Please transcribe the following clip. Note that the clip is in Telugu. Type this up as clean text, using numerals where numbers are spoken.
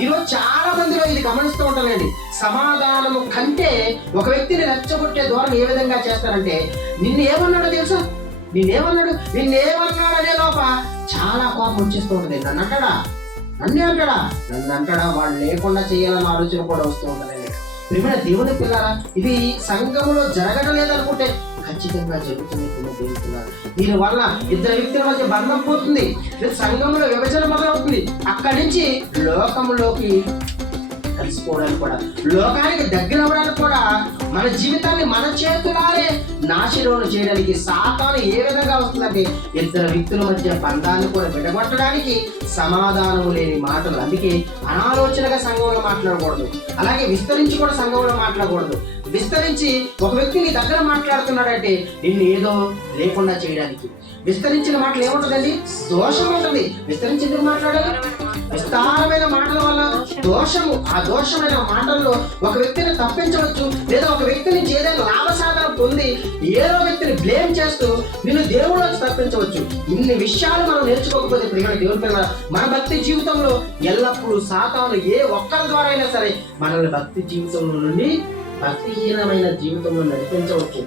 ఈరోజు చాలా మందిలో ఇది గమనిస్తూ ఉంటానండి. సమాధానము కంటే ఒక వ్యక్తిని రెచ్చగొట్టే ధోరణి ఏ విధంగా చేస్తారంటే, నిన్ను ఏమన్నాడో తెలుసా, నిన్నేమన్నాడనే లోప చాలా కోపం వచ్చేస్తూ ఉంటుంది. నన్ను అంటాడా, వాడు లేకుండా చేయాలన్న ఆలోచన కూడా వస్తూ ఉంటుందండి. ప్రియమైన దేవుని పిల్లారా, ఇది సంఘములో జరగడం లేదనుకుంటే ఖచ్చితంగా జరుగుతుంది. దేవుని పిల్లారా, దీని వల్ల ఇద్దరు వ్యక్తుల మధ్య బంధం పోతుంది, సంఘంలో విభజన మొదలవుతుంది. అక్కడి నుంచి లోకంలోకి కలిసిపోవడానికి కూడా, లోకానికి దగ్గర అవ్వడానికి కూడా, మన జీవితాన్ని మన చేతులారే నాశనం చేయడానికి సాతాను ఏ విధంగా వస్తుందంటే, ఇద్దరు వ్యక్తుల మధ్య బంధాన్ని కూడా విడగొట్టడానికి సమాధానం లేని మాటలు. అందుకే అనాలోచనగా సంఘంలో మాట్లాడకూడదు, అలాగే విస్తరించి కూడా సంఘంలో మాట్లాడకూడదు. విస్తరించి ఒక వ్యక్తి నీ దగ్గర మాట్లాడుతున్నాడంటే నిన్ను ఏదో లేకుండా చేయడానికి. విస్తరించిన మాటలు ఏముంటుందండి, దోషం ఉంటుంది. విస్తరించి ఎందుకు మాట్లాడాలి? విస్తారమైన మాటల వల్ల దోషము, ఆ దోషమైన మాటల్లో ఒక వ్యక్తిని తప్పించవచ్చు, లేదా ఒక వ్యక్తి నుంచి ఏదైనా లాభసాధన పొంది ఏదో వ్యక్తిని బ్లేమ్ చేస్తూ నిన్ను దేవుళ్ళకి తప్పించవచ్చు. ఇన్ని విషయాలు మనం నేర్చుకోకపోతే ప్రియమైన దేవుని పిల్లల, మన భక్తి జీవితంలో ఎల్లప్పుడూ సాతాను ఏ ఒక్కరి ద్వారా అయినా సరే మనల్ని భక్తి జీవితంలో నుండి భక్తిహీనమైన జీవితంలో నడిపించవచ్చు.